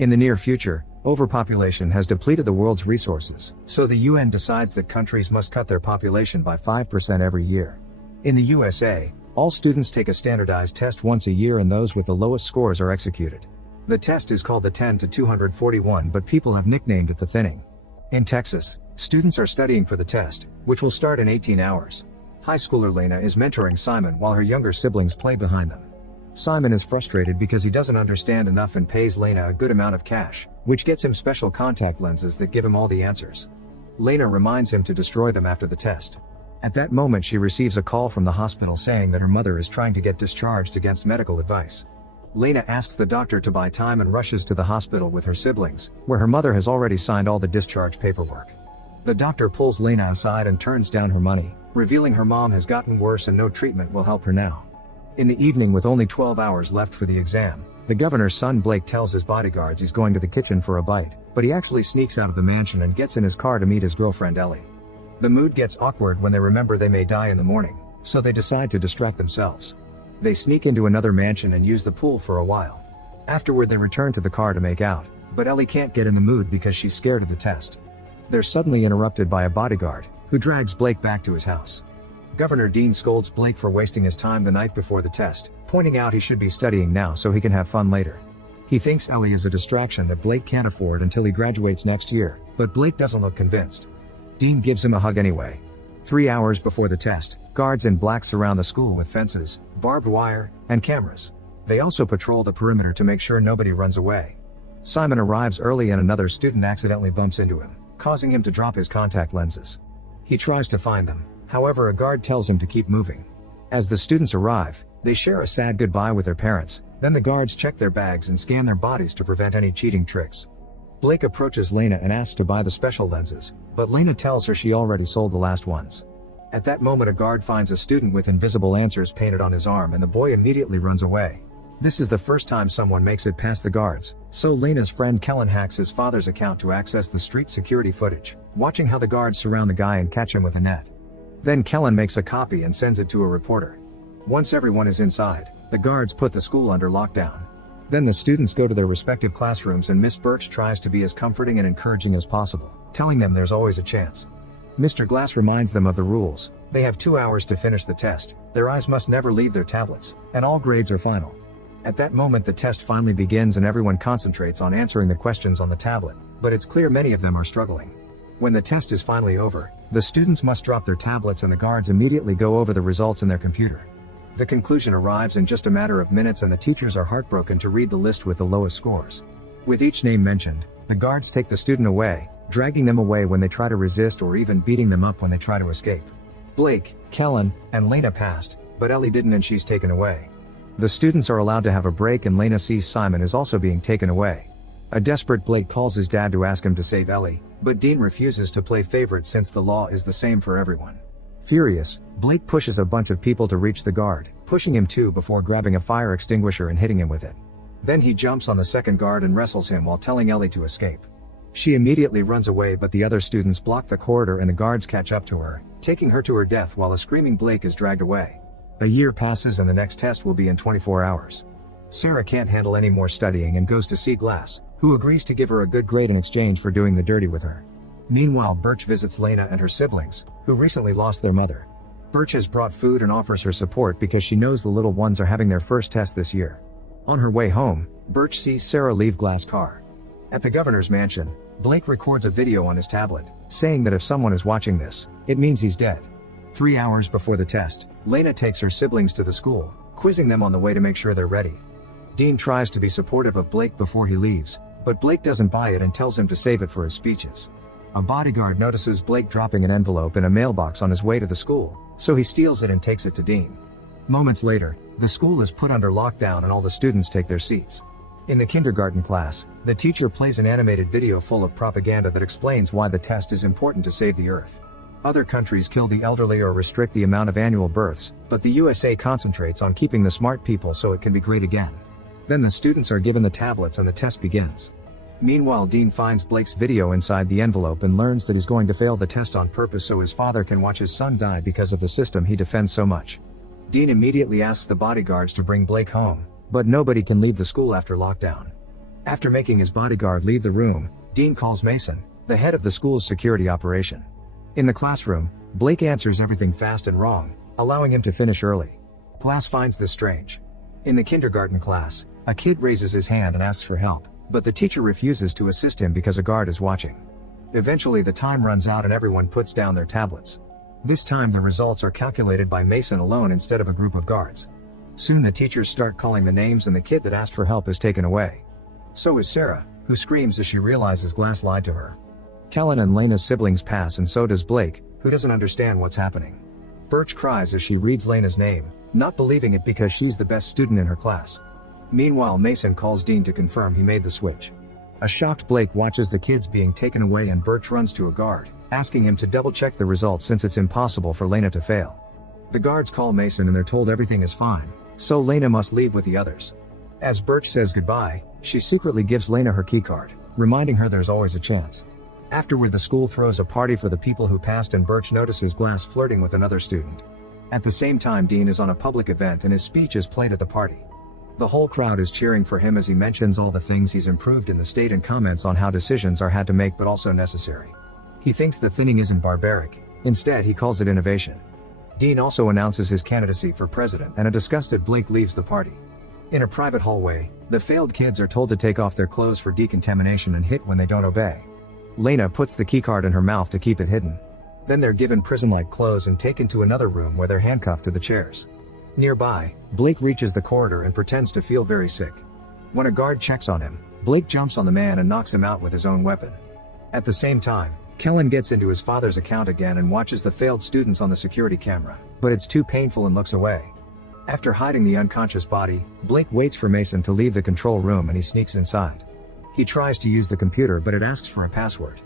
In the near future, overpopulation has depleted the world's resources, so the UN decides that countries must cut their population by 5% every year. In the USA, all students take a standardized test once a year and those with the lowest scores are executed. The test is called the 10 to 241, but people have nicknamed it the thinning. In Texas, students are studying for the test, which will start in 18 hours. High schooler Lena is mentoring Simon while her younger siblings play behind them. Simon is frustrated because he doesn't understand enough and pays Lena a good amount of cash, which gets him special contact lenses that give him all the answers. Lena reminds him to destroy them after the test. At that moment she receives a call from the hospital saying that her mother is trying to get discharged against medical advice. Lena asks the doctor to buy time and rushes to the hospital with her siblings, where her mother has already signed all the discharge paperwork. The doctor pulls Lena aside and turns down her money, revealing her mom has gotten worse and no treatment will help her now. In the evening, with only 12 hours left for the exam, the governor's son Blake tells his bodyguards he's going to the kitchen for a bite, but he actually sneaks out of the mansion and gets in his car to meet his girlfriend Ellie. The mood gets awkward when they remember they may die in the morning, so they decide to distract themselves. They sneak into another mansion and use the pool for a while. Afterward they return to the car to make out, but Ellie can't get in the mood because she's scared of the test. They're suddenly interrupted by a bodyguard, who drags Blake back to his house. Governor Dean scolds Blake for wasting his time the night before the test, pointing out he should be studying now so he can have fun later. He thinks Ellie is a distraction that Blake can't afford until he graduates next year, but Blake doesn't look convinced. Dean gives him a hug anyway. 3 hours before the test, guards in black surround the school with fences, barbed wire, and cameras. They also patrol the perimeter to make sure nobody runs away. Simon arrives early and another student accidentally bumps into him, causing him to drop his contact lenses. He tries to find them. However, a guard tells him to keep moving. As the students arrive, they share a sad goodbye with their parents, then the guards check their bags and scan their bodies to prevent any cheating tricks. Blake approaches Lena and asks to buy the special lenses, but Lena tells her she already sold the last ones. At that moment a guard finds a student with invisible answers painted on his arm and the boy immediately runs away. This is the first time someone makes it past the guards, so Lena's friend Kellen hacks his father's account to access the street security footage, watching how the guards surround the guy and catch him with a net. Then Kellen makes a copy and sends it to a reporter. Once everyone is inside, the guards put the school under lockdown. Then the students go to their respective classrooms and Miss Birch tries to be as comforting and encouraging as possible, telling them there's always a chance. Mr. Glass reminds them of the rules. They have 2 hours to finish the test, their eyes must never leave their tablets, and all grades are final. At that moment the test finally begins and everyone concentrates on answering the questions on the tablet, but it's clear many of them are struggling. When the test is finally over, the students must drop their tablets and the guards immediately go over the results in their computer. The conclusion arrives in just a matter of minutes and the teachers are heartbroken to read the list with the lowest scores. With each name mentioned, the guards take the student away, dragging them away when they try to resist or even beating them up when they try to escape. Blake, Kellen, and Lena passed, but Ellie didn't and she's taken away. The students are allowed to have a break and Lena sees Simon is also being taken away. A desperate Blake calls his dad to ask him to save Ellie, but Dean refuses to play favorite since the law is the same for everyone. Furious, Blake pushes a bunch of people to reach the guard, pushing him too before grabbing a fire extinguisher and hitting him with it. Then he jumps on the second guard and wrestles him while telling Ellie to escape. She immediately runs away but the other students block the corridor and the guards catch up to her, taking her to her death while a screaming Blake is dragged away. A year passes and the next test will be in 24 hours. Sarah can't handle any more studying and goes to see Glass, who agrees to give her a good grade in exchange for doing the dirty with her. Meanwhile, Birch visits Lena and her siblings, who recently lost their mother. Birch has brought food and offers her support because she knows the little ones are having their first test this year. On her way home, Birch sees Sarah leave Glass' car. At the governor's mansion, Blake records a video on his tablet, saying that if someone is watching this, it means he's dead. 3 hours before the test, Lena takes her siblings to the school, quizzing them on the way to make sure they're ready. Dean tries to be supportive of Blake before he leaves, but Blake doesn't buy it and tells him to save it for his speeches. A bodyguard notices Blake dropping an envelope in a mailbox on his way to the school, so he steals it and takes it to Dean. Moments later, the school is put under lockdown and all the students take their seats. In the kindergarten class, the teacher plays an animated video full of propaganda that explains why the test is important to save the Earth. Other countries kill the elderly or restrict the amount of annual births, but the USA concentrates on keeping the smart people so it can be great again. Then the students are given the tablets and the test begins. Meanwhile, Dean finds Blake's video inside the envelope and learns that he's going to fail the test on purpose so his father can watch his son die because of the system he defends so much. Dean immediately asks the bodyguards to bring Blake home, but nobody can leave the school after lockdown. After making his bodyguard leave the room, Dean calls Mason, the head of the school's security operation. In the classroom, Blake answers everything fast and wrong, allowing him to finish early. Class finds this strange. In the kindergarten class, a kid raises his hand and asks for help, but the teacher refuses to assist him because a guard is watching. Eventually the time runs out and everyone puts down their tablets. This time the results are calculated by Mason alone instead of a group of guards. Soon the teachers start calling the names and the kid that asked for help is taken away. So is Sarah, who screams as she realizes Glass lied to her. Kellen and Lena's siblings pass and so does Blake, who doesn't understand what's happening. Birch cries as she reads Lena's name, not believing it because she's the best student in her class. Meanwhile Mason calls Dean to confirm he made the switch. A shocked Blake watches the kids being taken away and Birch runs to a guard, asking him to double-check the results since it's impossible for Lena to fail. The guards call Mason and they're told everything is fine, so Lena must leave with the others. As Birch says goodbye, she secretly gives Lena her keycard, reminding her there's always a chance. Afterward the school throws a party for the people who passed and Birch notices Glass flirting with another student. At the same time Dean is on a public event and his speech is played at the party. The whole crowd is cheering for him as he mentions all the things he's improved in the state and comments on how decisions are had to make but also necessary. He thinks the thinning isn't barbaric, instead he calls it innovation. Dean also announces his candidacy for president and a disgusted Blake leaves the party. In a private hallway, the failed kids are told to take off their clothes for decontamination and hit when they don't obey. Lena puts the keycard in her mouth to keep it hidden. Then they're given prison-like clothes and taken to another room where they're handcuffed to the chairs. Nearby, Blake reaches the corridor and pretends to feel very sick. When a guard checks on him, Blake jumps on the man and knocks him out with his own weapon. At the same time, Kellen gets into his father's account again and watches the failed students on the security camera, but it's too painful and looks away. After hiding the unconscious body, Blake waits for Mason to leave the control room and he sneaks inside. He tries to use the computer but it asks for a password.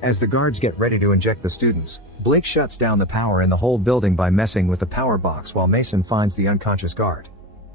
As the guards get ready to inject the students, Blake shuts down the power in the whole building by messing with the power box while Mason finds the unconscious guard.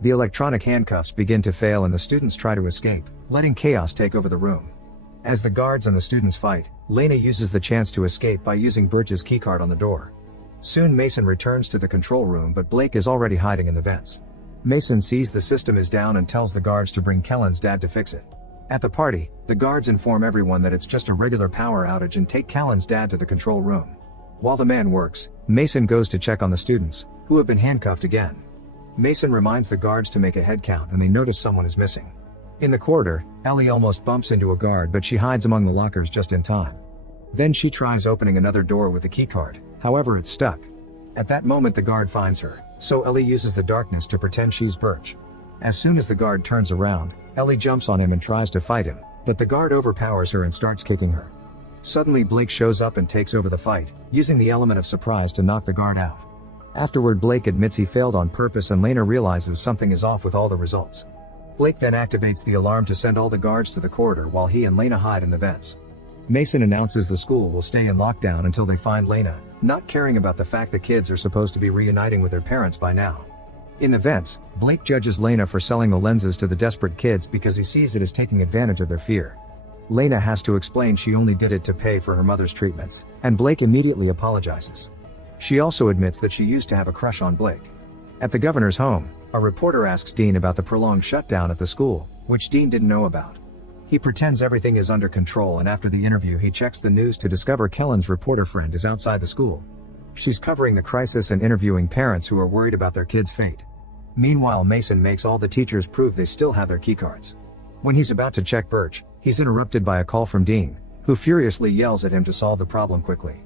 The electronic handcuffs begin to fail and the students try to escape, letting chaos take over the room. As the guards and the students fight, Lena uses the chance to escape by using Birch's keycard on the door. Soon Mason returns to the control room but Blake is already hiding in the vents. Mason sees the system is down and tells the guards to bring Kellen's dad to fix it. At the party, the guards inform everyone that it's just a regular power outage and take Kellen's dad to the control room. While the man works, Mason goes to check on the students, who have been handcuffed again. Mason reminds the guards to make a head count and they notice someone is missing. In the corridor, Ellie almost bumps into a guard but she hides among the lockers just in time. Then she tries opening another door with the keycard, however it's stuck. At that moment the guard finds her, so Ellie uses the darkness to pretend she's Birch. As soon as the guard turns around, Ellie jumps on him and tries to fight him, but the guard overpowers her and starts kicking her. Suddenly Blake shows up and takes over the fight, using the element of surprise to knock the guard out. Afterward Blake admits he failed on purpose and Lena realizes something is off with all the results. Blake then activates the alarm to send all the guards to the corridor while he and Lena hide in the vents. Mason announces the school will stay in lockdown until they find Lena, not caring about the fact the kids are supposed to be reuniting with their parents by now. In the vents, Blake judges Lena for selling the lenses to the desperate kids because he sees it as taking advantage of their fear. Lena has to explain she only did it to pay for her mother's treatments, and Blake immediately apologizes. She also admits that she used to have a crush on Blake. At the governor's home, a reporter asks Dean about the prolonged shutdown at the school, which Dean didn't know about. He pretends everything is under control and after the interview he checks the news to discover Kellen's reporter friend is outside the school. She's covering the crisis and interviewing parents who are worried about their kids' fate. Meanwhile Mason makes all the teachers prove they still have their keycards. When he's about to check Birch, he's interrupted by a call from Dean, who furiously yells at him to solve the problem quickly.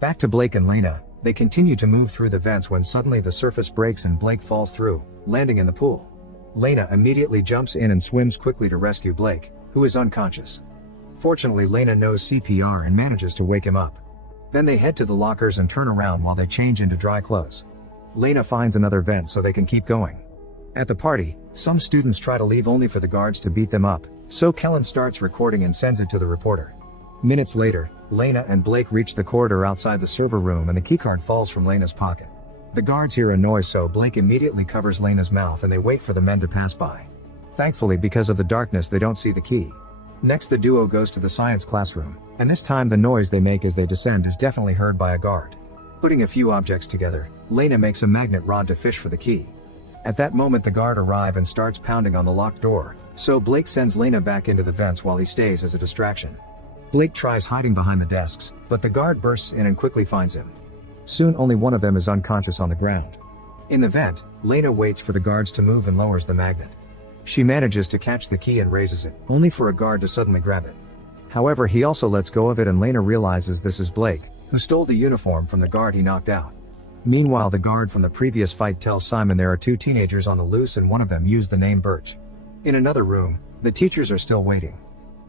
Back to Blake and Lena, they continue to move through the vents when suddenly the surface breaks and Blake falls through, landing in the pool. Lena immediately jumps in and swims quickly to rescue Blake, who is unconscious. Fortunately Lena knows CPR and manages to wake him up. Then they head to the lockers and turn around while they change into dry clothes. Lena finds another vent so they can keep going. At the party, some students try to leave only for the guards to beat them up, so Kellen starts recording and sends it to the reporter. Minutes later, Lena and Blake reach the corridor outside the server room and the keycard falls from Lena's pocket. The guards hear a noise so Blake immediately covers Lena's mouth and they wait for the men to pass by. Thankfully because of the darkness they don't see the key. Next the duo goes to the science classroom, and this time the noise they make as they descend is definitely heard by a guard. Putting a few objects together, Lena makes a magnet rod to fish for the key. At that moment the guard arrives and starts pounding on the locked door, so Blake sends Lena back into the vents while he stays as a distraction. Blake tries hiding behind the desks, but the guard bursts in and quickly finds him. Soon only one of them is unconscious on the ground. In the vent, Lena waits for the guards to move and lowers the magnet. She manages to catch the key and raises it, only for a guard to suddenly grab it. However, he also lets go of it and Lena realizes this is Blake, who stole the uniform from the guard he knocked out. Meanwhile, the guard from the previous fight tells Simon there are two teenagers on the loose and one of them used the name Birch. In another room, the teachers are still waiting.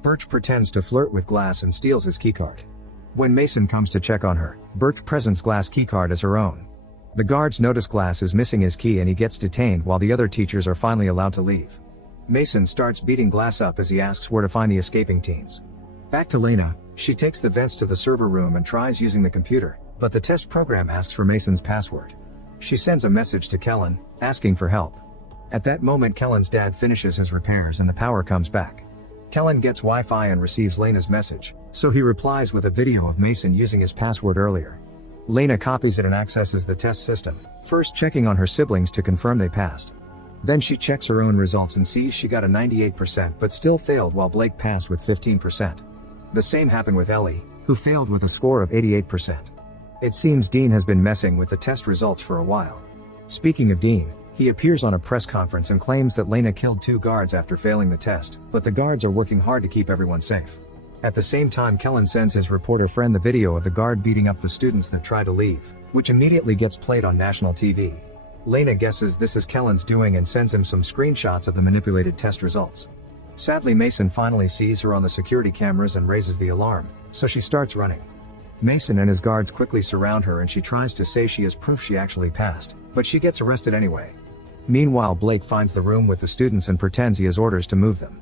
Birch pretends to flirt with Glass and steals his keycard. When Mason comes to check on her, Birch presents Glass' keycard as her own. The guards notice Glass is missing his key and he gets detained while the other teachers are finally allowed to leave. Mason starts beating Glass up as he asks where to find the escaping teens. Back to Lena, she takes the vents to the server room and tries using the computer, but the test program asks for Mason's password. She sends a message to Kellen, asking for help. At that moment Kellen's dad finishes his repairs and the power comes back. Kellen gets Wi-Fi and receives Lena's message, so he replies with a video of Mason using his password earlier. Lena copies it and accesses the test system, first checking on her siblings to confirm they passed. Then she checks her own results and sees she got a 98% but still failed while Blake passed with 15%. The same happened with Ellie, who failed with a score of 88%. It seems Dean has been messing with the test results for a while. Speaking of Dean, he appears on a press conference and claims that Lena killed two guards after failing the test, but the guards are working hard to keep everyone safe. At the same time, Kellen sends his reporter friend the video of the guard beating up the students that try to leave, which immediately gets played on national TV. Lena guesses this is Kellen's doing and sends him some screenshots of the manipulated test results. Sadly, Mason finally sees her on the security cameras and raises the alarm, so she starts running. Mason and his guards quickly surround her and she tries to say she is proof she actually passed, but she gets arrested anyway. Meanwhile, Blake finds the room with the students and pretends he has orders to move them.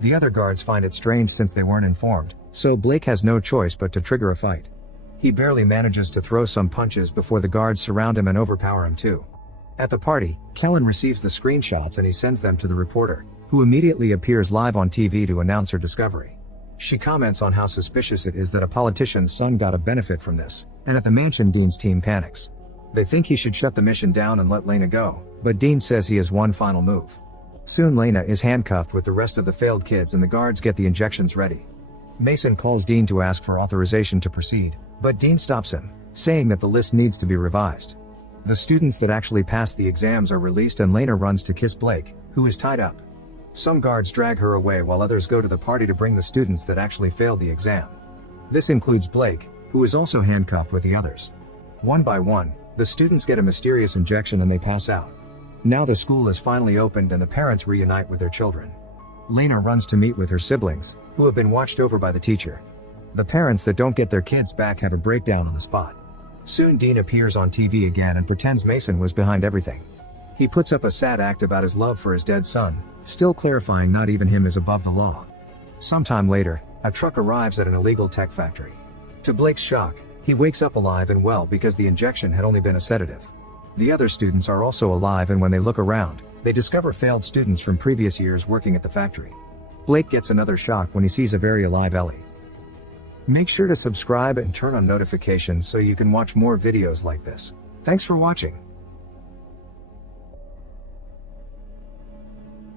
The other guards find it strange since they weren't informed, so Blake has no choice but to trigger a fight. He barely manages to throw some punches before the guards surround him and overpower him too. At the party, Kellen receives the screenshots and he sends them to the reporter, who immediately appears live on TV to announce her discovery. She comments on how suspicious it is that a politician's son got a benefit from this, and at the mansion Dean's team panics. They think he should shut the mission down and let Lena go, but Dean says he has one final move. Soon Lena is handcuffed with the rest of the failed kids and the guards get the injections ready. Mason calls Dean to ask for authorization to proceed, but Dean stops him, saying that the list needs to be revised. The students that actually passed the exams are released and Lena runs to kiss Blake, who is tied up. Some guards drag her away while others go to the party to bring the students that actually failed the exam. This includes Blake, who is also handcuffed with the others. One by one, the students get a mysterious injection and they pass out. Now the school is finally opened and the parents reunite with their children. Lena runs to meet with her siblings, who have been watched over by the teacher. The parents that don't get their kids back have a breakdown on the spot. Soon Dean appears on TV again and pretends Mason was behind everything. He puts up a sad act about his love for his dead son, still clarifying not even him is above the law. Sometime later, a truck arrives at an illegal tech factory. To Blake's shock, he wakes up alive and well because the injection had only been a sedative. The other students are also alive and when they look around, they discover failed students from previous years working at the factory. Blake gets another shock when he sees a very alive Ellie. Make sure to subscribe and turn on notifications so you can watch more videos like this. Thanks for watching.